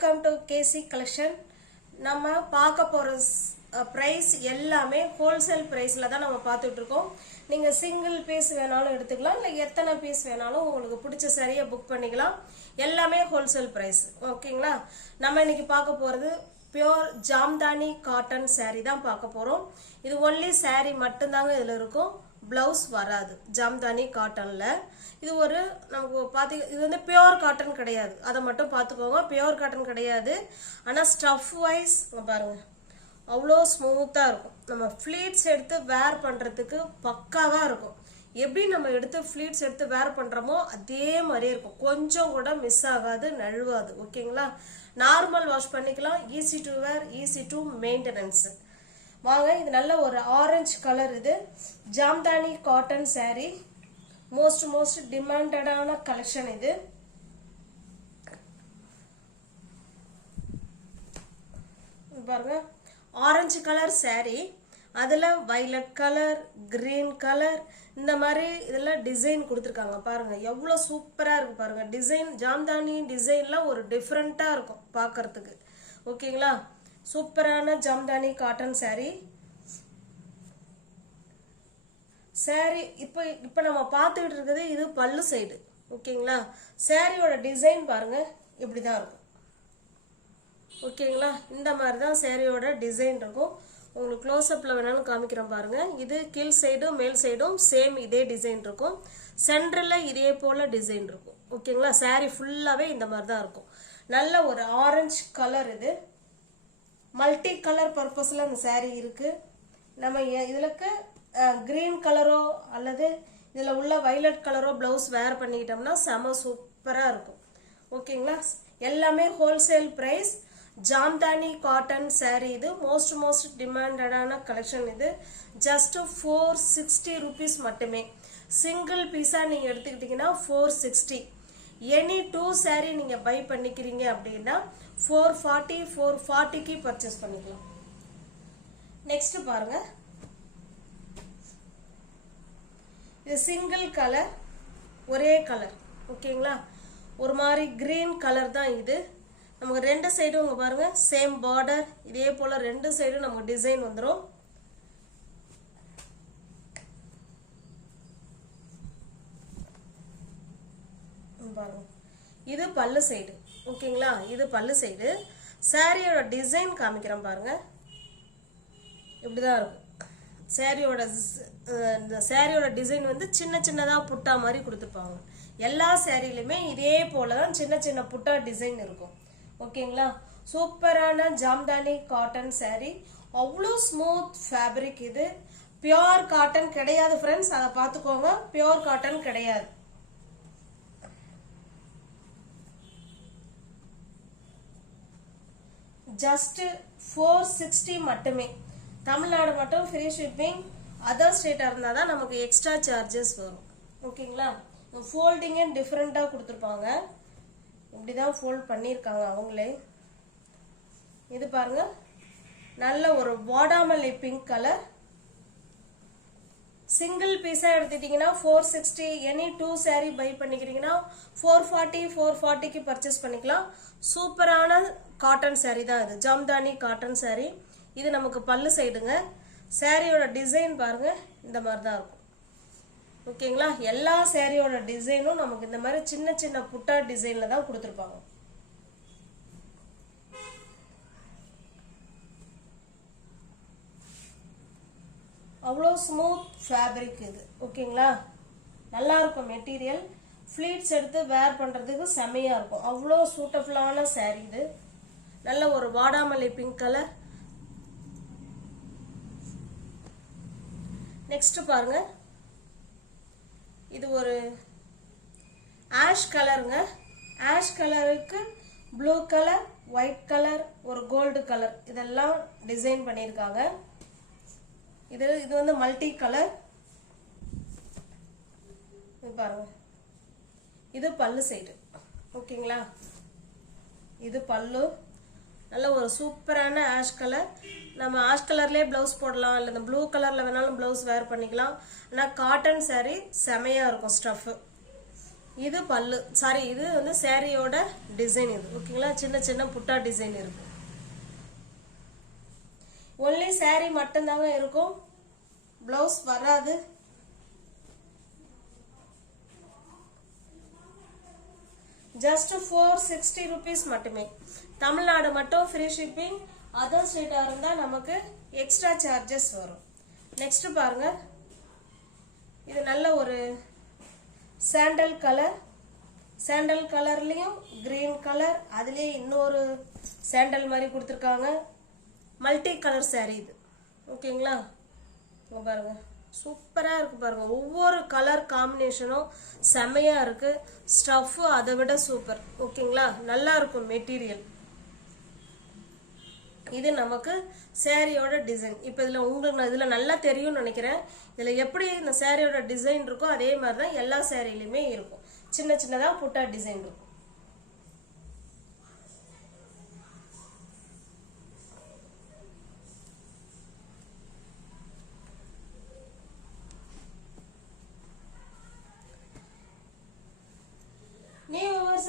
Welcome to KC collection. நம்ம பார்க்க போகிற ப்ரைஸ் எல்லாமே ஹோல்சேல் ப்ரைஸில் தான் நம்ம பார்த்துட்டு இருக்கோம். நீங்கள் சிங்கிள் பீஸ் வேணாலும் எடுத்துக்கலாம், இல்லை எத்தனை பீஸ் வேணாலும் உங்களுக்கு பிடிச்ச சரியை புக் பண்ணிக்கலாம். எல்லாமே ஹோல்சேல் ப்ரைஸ். ஓகேங்களா? நம்ம இன்னைக்கு பார்க்க போகிறது பியோர் ஜாம்தானி காட்டன் saree தான் பார்க்க போகிறோம். இது ஒன்லி saree மட்டும்தாங்க இதில் இருக்கும், பிளவுஸ் வராது. ஜாம்தானி காட்டன்ல இது ஒரு நமக்கு பார்த்து இது வந்து பியோர் காட்டன் கிடையாது, அதை மட்டும் பார்த்துக்கோங்க. பியோர் காட்டன் கிடையாது, ஆனால் ஸ்டஃப் வைஸ் பாருங்க அவ்வளோ ஸ்மூத்தாக இருக்கும். நம்ம ஃப்ளீட்ஸ் எடுத்து வேர் பண்ணுறதுக்கு பக்காவாக இருக்கும். எப்படி நம்ம எடுத்து ஃப்ளீட்ஸ் எடுத்து வேர் பண்ணுறோமோ அதே மாதிரியே இருக்கும், கொஞ்சம் கூட மிஸ் ஆகாது, நழுவாது. ஓகேங்களா? நார்மல் வாஷ் பண்ணிக்கலாம், easy to wear, easy to maintenance. வாங்க, இது நல்ல ஒரு ஆரஞ்சு கலர். இது ஜாம்தானி காட்டன் saree, மோஸ்ட் டிமாண்டடான கலெக்ஷன். இது பாருங்க, ஆரஞ்சு கலர் saree, அதில் வைலட் கலர், கிரீன் கலர், இந்த மாதிரி இதெல்லாம் டிசைன் கொடுத்துருக்காங்க. பாருங்க எவ்வளோ சூப்பராக இருக்கு பாருங்க. டிசைன் ஜாம்தானி டிசைன்லாம் ஒரு டிஃப்ரெண்ட்டாக இருக்கும் பார்க்கறதுக்கு. ஓகேங்களா? சூப்பரான ஜாம்தானி காட்டன் saree. இப்போ நம்ம பார்த்துக்கிட்டு இருக்குது இது பல்லு சைடு. ஓகேங்களா? சாரியோட டிசைன் பாருங்க இப்படி தான் இருக்கும். ஓகேங்களா? இந்த மாதிரி தான் சாரியோட டிசைன் இருக்கும். உங்களுக்கு க்ளோஸ்அப்பில் வேணாலும் காமிக்கிறோம் பாருங்க. இது கீழ் சைடும் மேல் சைடும் சேம் இதே டிசைன் இருக்கும். சென்டரில் இதே போல் டிசைன் இருக்கும். ஓகேங்களா? சாரி ஃபுல்லாகவே இந்த மாதிரி தான் இருக்கும். நல்ல ஒரு ஆரஞ்சு கலர். இது மல்டி கலர் பர்பஸில் அந்த சாரி இருக்குது. நம்ம இதுலக்கு கிரீன் கலரோ அல்லது இதில் உள்ள வைலட் கலரோ ப்ளவுஸ் வேர் பண்ணிக்கிட்டோம்னா செம சூப்பராக இருக்கும். ஓகேங்களா? எல்லாமே wholesale price. Jamdani cotton saree. இது மோஸ்ட் டிமாண்டடான கலெக்ஷன். இது ஜஸ்ட் 460 rupees மட்டுமே. சிங்கிள் பீஸாக நீங்கள் எடுத்துக்கிட்டிங்கன்னா 460. எனி 2 saree நீங்கள் பை பண்ணிக்கிறீங்க அப்படின்னா 440க்கு பர்ச்சேஸ் பண்ணிக்கலாம். நெக்ஸ்ட் பாருங்க, இது சிங்கிள் கலர், ஒரே கலர். ஓகேங்களா? ஒரு மாதிரி கிரீன் கலர் தான் இது. நமக்கு ரெண்டு சைடும் இங்கே பாருங்க சேம் பார்டர், இதே போல ரெண்டு சைடும் நமக்கு டிசைன் வந்துடும். பாருங்க, இது பல்லு சைடு. ஓகேங்களா? இது பல்லு சைடு. சாரியோட டிசைன் காமிக்கிறேன் பாருங்க, இப்படிதான் இருக்கும். சாரியோட டிசைன் வந்து சின்னதாக புட்டா மாதிரி கொடுத்துருப்பாங்க. எல்லா சாரிலையுமே இதே போல தான் சின்ன புட்டா டிசைன் இருக்கும். ஓகேங்களா? சூப்பரான ஜாம்தானி காட்டன் saree. அவ்வளோ ஸ்மூத் ஃபேப்ரிக். இது பியோர் காட்டன் கிடையாது ஃப்ரெண்ட்ஸ், அதை பார்த்துக்கோங்க. பியோர் காட்டன் கிடையாது. ஜஸ்ட் 460 மட்டுமே. தமிழ்நாடு மட்டும் ஃப்ரீ ஷிப்பிங். அதர் ஸ்டேட்டாக இருந்தால் தான் நமக்கு எக்ஸ்ட்ரா சார்ஜஸ் வரும். ஓகேங்களா? ஃபோல்டிங்கே டிஃப்ரெண்ட்டாக கொடுத்துருப்பாங்க. இப்படி தான் ஃபோல்ட் பண்ணியிருக்காங்க அவங்களே. இது பாருங்க, நல்ல ஒரு வாடாமல்லி பிங்க் கலர். சிங்கிள் பீஸாக எடுத்துட்டிங்கன்னா 460. எனி 2 saree பை பண்ணிக்கிறீங்கன்னா 440க்கு பர்ச்சேஸ் பண்ணிக்கலாம். சூப்பரான காட்டன் saree தான் இது, ஜாம்தானி காட்டன் saree. இது நமக்கு பல்லு சைடுங்க. சாரியோட டிசைன் பாருங்க இந்த மாதிரி தான் இருக்கும். ஓகேங்களா? எல்லா சாரியோட டிசைனும் நமக்கு இந்த மாதிரி சின்ன புட்டா டிசைன்ல தான் கொடுத்துருப்பாங்க. அவ்வளோ ஸ்மூத் ஃபேப்ரிக் இது. ஓகேங்களா? நல்லா இருக்கும் மெட்டீரியல். ஃப்ளீட்ஸ் எடுத்து வேர் பண்ணுறதுக்கு செமையா இருக்கும். அவ்வளோ சூட்டபுளான saree இது. நல்ல ஒரு வாடாமல்லி பிங்க் கலர். நெக்ஸ்ட் பாருங்க, இது ஒரு ஆஷ் கலருங்க. ஆஷ் கலருக்கு ப்ளூ கலர், ஒயிட் கலர், ஒரு கோல்டு கலர், இதெல்லாம் டிசைன் பண்ணியிருக்காங்க. இது வந்து மல்டி கலர். பாருங்க, இது பல்லு சைடு. ஓகேங்களா? இது பல்லு. நல்ல ஒரு சூப்பரான ஆஷ் கலர். நம்ம ஆஷ் கலர்லேயே ப்ளவுஸ் போடலாம், இல்லை இந்த ப்ளூ கலரில் வேணாலும் ப்ளவுஸ் வேர் பண்ணிக்கலாம். ஆனால் காட்டன் saree செமையாக இருக்கும் ஸ்டஃப்பு. இது பல்லு, சாரி இது வந்து சாரியோட டிசைன் இது. ஓகேங்களா, சின்ன சின்ன புட்டா டிசைன் இருக்கு. ஒன்லி சாரி மட்டும்தாங்க இருக்கும், பிளவுஸ் வராது. ஜஸ்ட் 460 rupees மட்டுமே. தமிழ்நாடு மட்டும் ஃப்ரீ ஷிப்பிங். அதர் ஸ்டேட்டா இருந்தா நமக்கு எக்ஸ்ட்ரா சார்ஜஸ் வரும். நெக்ஸ்ட் பாருங்க, இது நல்ல ஒரு சாண்டல் கலர். சாண்டல் கலர்லயும் கிரீன் கலர், அதுலயே இன்னொரு சாண்டல் மாதிரி கொடுத்துருக்காங்க. மல்டி கலர் சாரி இது. ஓகேங்களா, இங்க பாருங்க சூப்பரா இருக்கு பாருங்க. ஒவ்வொரு கலர் காம்பினேஷனும் செமையா இருக்கு. ஸ்டஃப் அதை விட சூப்பர். ஓகேங்களா, நல்லா இருக்கும் மெட்டீரியல். இது நமக்கு சாரியோட டிசைன். இப்போ இதில் உங்களுக்கு இதில் நல்லா தெரியும்னு நினைக்கிறேன். இதில் எப்படி இந்த சாரியோட டிசைன் இருக்கோ அதே மாதிரி தான் எல்லா சாரிலையுமே இருக்கும். சின்ன சின்னதாக புட்டா டிசைன் இருக்கும்.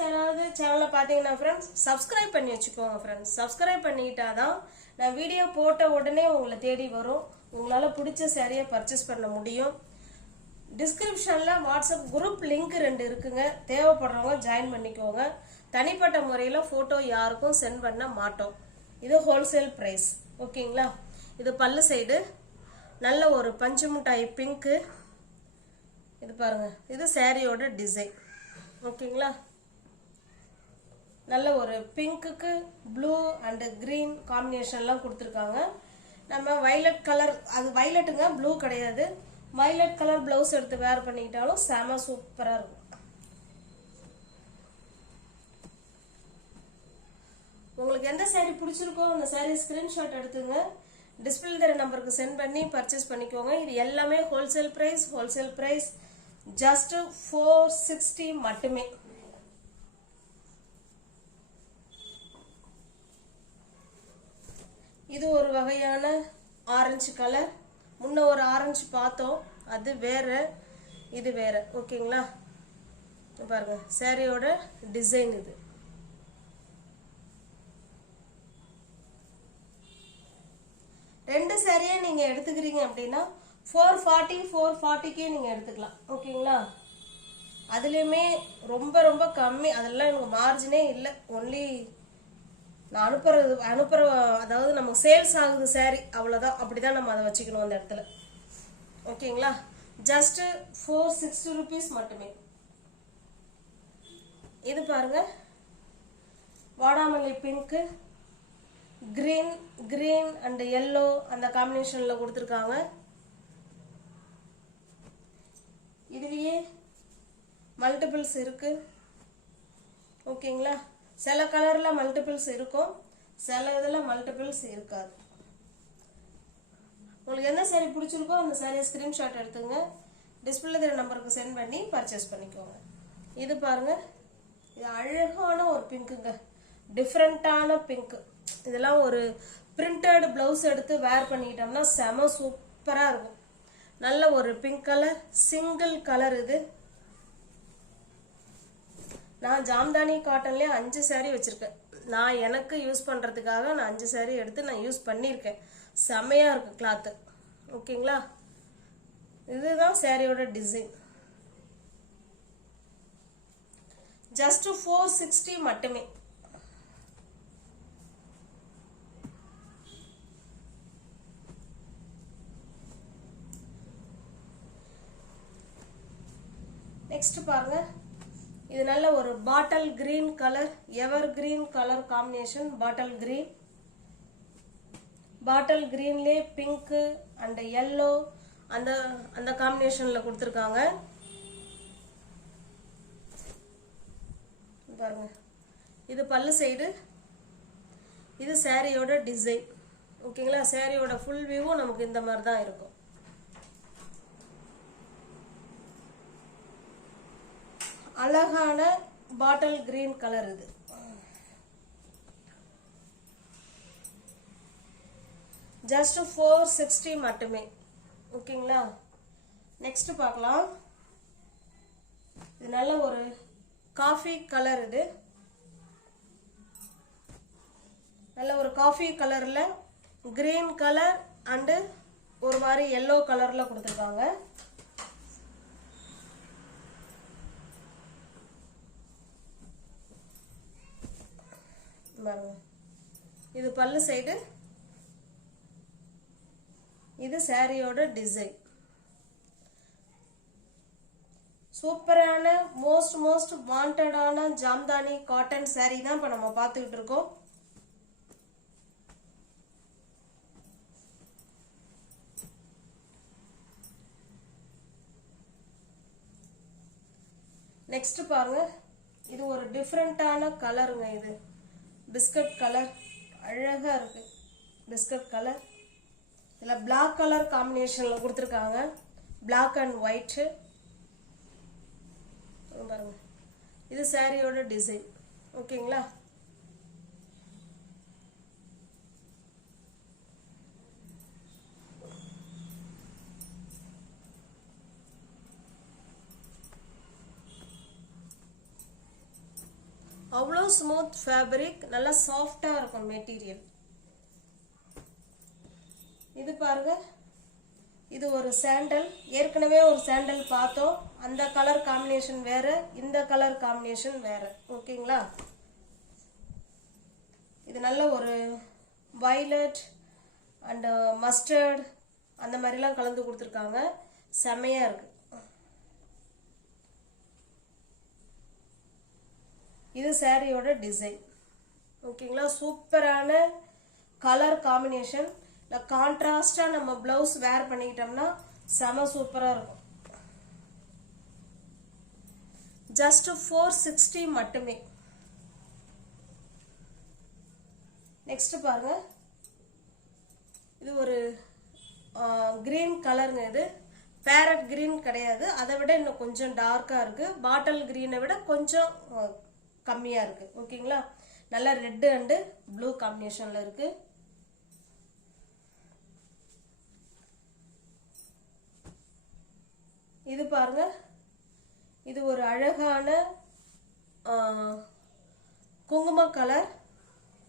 யாராவது சேனலை பார்த்தீங்கன்னா ஃப்ரெண்ட்ஸ் சப்ஸ்கிரைப் பண்ணி வச்சுக்கோங்க ஃப்ரெண்ட்ஸ். சப்ஸ்கிரைப் பண்ணிக்கிட்டாதான் நான் வீடியோ போட்ட உடனே உங்களை தேடி வரும். உங்களால் பிடிச்ச சாரியை பர்ச்சேஸ் பண்ண முடியும். டிஸ்கிரிப்ஷனில் வாட்ஸ்அப் குரூப் லிங்க் 2 இருக்குங்க. தேவைப்படுறவங்க ஜாயின் பண்ணிக்கோங்க. தனிப்பட்ட முறையில் ஃபோட்டோ யாருக்கும் சென்ட் பண்ண மாட்டோம். இது ஹோல்சேல் ப்ரைஸ். ஓகேங்களா, இது பல்லு சைடு நல்ல ஒரு பஞ்சு மிட்டாய் பிங்க்கு. இது பாருங்க, இது சாரியோட டிசைன். ஓகேங்களா, நல்ல ஒரு பிங்க்குக்கு ப்ளூ அண்ட் கிரீன் காம்பினேஷன்லாம் கொடுத்துருக்காங்க. நம்ம வைலட் கலர், அது வைலட்டுங்க, ப்ளூ கிடையாது. வைலட் கலர் பிளவுஸ் எடுத்து வேர் பண்ணிக்கிட்டாலும் செம சூப்பராக இருக்கும். உங்களுக்கு எந்த சாரீ பிடிச்சிருக்கோ அந்த சாரீ ஸ்கிரீன்ஷாட் எடுத்துங்க. டிஸ்பிளே தர நம்பருக்கு சென்ட் பண்ணி பர்ச்சேஸ் பண்ணிக்கோங்க. இது எல்லாமே wholesale price. Wholesale price just 460 மட்டுமே. இது ஒரு வகையான ஆரஞ்சு கலர். முன்ன ஒரு ஆரஞ்சு பார்த்தோம், அது வேற, இது வேற. ஓகேங்களா, பாருங்க சாரியோட டிசைன் இது. ரெண்டு சாரியை நீங்க எடுத்துக்கிறீங்க அப்படின்னா 440 நீங்க எடுத்துக்கலாம். ஓகேங்களா, அதுலயுமே ரொம்ப ரொம்ப கம்மி, அதெல்லாம் எனக்கு மார்ஜினே இல்லை. ஒன்லி நான் அனுப்புற அதாவது நமக்கு சேல்ஸ் ஆகுது சாரி, அவ்வளோதான். அப்படிதான் நம்ம அதை வச்சுக்கணும் அந்த இடத்துல. ஓகேங்களா, ஜஸ்ட் 460 rupees மட்டுமே. இது பாருங்க, வாடாமல்லி பிங்க்கு, கிரீன் அண்ட் எல்லோ அந்த காம்பினேஷன்ல கொடுத்துருக்காங்க. இதுலயே மல்டிபிள்ஸ் இருக்கு. ஓகேங்களா, சில கலர்ல மல்டிபிள்ஸ் இருக்கும், சில இதுல மல்டிபிள்ஸ் இருக்காது. உங்களுக்கு எந்த சாரி பிடிச்சிருக்கோ அந்த சாரியை ஸ்கிரீன்ஷாட் எடுத்துங்க. டிஸ்பிளே தெரிய நம்பருக்கு சென்ட் பண்ணி பர்ச்சேஸ் பண்ணிக்கோங்க. இது பாருங்க, இது அழகான ஒரு பிங்க்குங்க, டிஃப்ரெண்டான பிங்க். இதெல்லாம் ஒரு பிரிண்டட் பிளவுஸ் எடுத்து வேர் பண்ணிக்கிட்டோம்னா செம சூப்பரா இருக்கும். நல்ல ஒரு பிங்க் கலர், சிங்கிள் கலர். இது நான் ஜாம்தானி காட்டன்லேயே 5 சாரி வச்சிருக்கேன். நான் எனக்கு யூஸ் பண்றதுக்காக நான் 5 சாரி எடுத்து நான் யூஸ் பண்ணியிருக்கேன். செமையா இருக்கு கிளாத்து. ஓகேங்களா, இதுதான் சாரியோட டிசைன். ஜஸ்ட் 460 மட்டுமே. நெக்ஸ்ட் பாருங்க, இது நல்ல ஒரு bottle green colour, evergreen colour combination. Bottle கிரீன்லே பிங்க் அண்ட் எல்லோ அந்த காம்பினேஷன்ல கொடுத்துருக்காங்க. பாருங்க, இது பல்லு சைடு, இது சாரியோட டிசைன். ஓகேங்களா, சாரியோட ஃபுல் வியூவும் நமக்கு இந்த மாதிரி தான் இருக்கும். அழகான பாட்டில் கிரீன் கலர். இது ஜஸ்ட் 460 மட்டுமே. ஓகேங்களா, நெக்ஸ்ட் பார்க்கலாம். இது நல்ல ஒரு காஃபி கலர். இது நல்ல ஒரு காஃபி கலர்ல கிரீன் கலர் அண்டு ஒரு மாதிரி எல்லோ கலர்ல கொடுத்துருக்காங்க. இது பல்லு சைடு, இது சாரியோட டிசைன். சூப்பரான மோஸ்ட் வாண்டடான ஜாம்தானி காட்டன் சாரி தான் இப்ப நம்ம பார்த்துக்கிட்டு இருக்கோம். நெக்ஸ்ட் பாருங்க, இது ஒரு டிஃப்ரெண்டான கலருங்க. இது பிஸ்கட் கலர், அழகா இருக்கு. பிஸ்கட் கலர், இதில் பிளாக் கலர் காம்பினேஷன்ல கொடுத்துருக்காங்க. பிளாக் அண்ட் ஒயிட் பாருங்க. இது சாரியோட டிசைன். ஓகேங்களா? அவ்வளோ ஸ்மூத் ஃபேப்ரிக், நல்லா சாஃப்டா இருக்கும் மெட்டீரியல். இது பாருங்க, இது ஒரு சாண்டல். ஏற்கனவே ஒரு சாண்டல் பார்த்தோம். அந்த கலர் காம்பினேஷன் வேற, இந்த கலர் காம்பினேஷன் வேற. ஓகேங்களா? இது நல்ல ஒரு வயலட் அண்ட் மஸ்டர்ட் அந்த மாதிரிலாம் கலந்து கொடுத்துருக்காங்க. செமையா இருக்கு. இது சாரியோட டிசைன். ஓகேங்களா? சூப்பரான கலர் காம்பினேஷன். கான்ட்ராஸ்டா நம்ம பிளவுஸ் வேர் பண்ணிக்கிட்டோம்னா செம சூப்பரா இருக்கும். ஜஸ்ட் 460 மட்டுமே. நெக்ஸ்ட் பாருங்க, இது ஒரு கிரீன் கலருங்க. இது பேரட் கிரீன் கிடையாது, அதை விட இன்னும் கொஞ்சம் டார்க்கா இருக்கு. பாட்டில் கிரீனை விட கொஞ்சம் கம்மியா இருக்கு. ஓகேங்களா? நல்ல ரெட் அண்ட் ப்ளூ காம்பினேஷன்ல இருக்கு. இது பாருங்க, இது ஒரு அழகான குங்கும கலர்.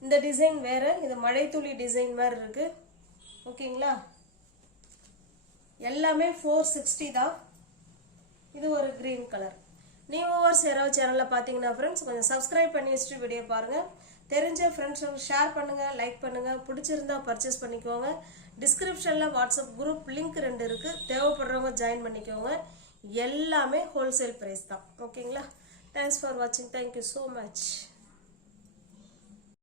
இந்த டிசைன் வேற, இது மழைத்துளி டிசைன் மாதிரி இருக்கு. ஓகேங்களா? எல்லாமே 460 தான். இது ஒரு கிரீன் கலர். நியூவர்ஸ் யாராவது சேனல்ல பாத்தீங்கன்னா ஃப்ரெண்ட்ஸ் கொஞ்சம் சப்ஸ்கிரைப் பண்ணி வச்சுட்டு வீடியோ பாருங்க. தெரிஞ்ச ஃப்ரெண்ட்ஸுக்கு ஷேர் பண்ணுங்க, லைக் பண்ணுங்க. பிடிச்சிருந்தா பர்ச்சேஸ் பண்ணிக்கோங்க. டிஸ்கிரிப்ஷன்ல வாட்ஸ்அப் குரூப் லிங்க் 2 இருக்கு. தேவைப்படுறவங்க ஜாயின் பண்ணிக்கோங்க. எல்லாமே ஹோல்சேல் பிரைஸ் தான். ஓகேங்களா? தேங்க்ஸ் ஃபார் வாட்சிங். Thank you so much.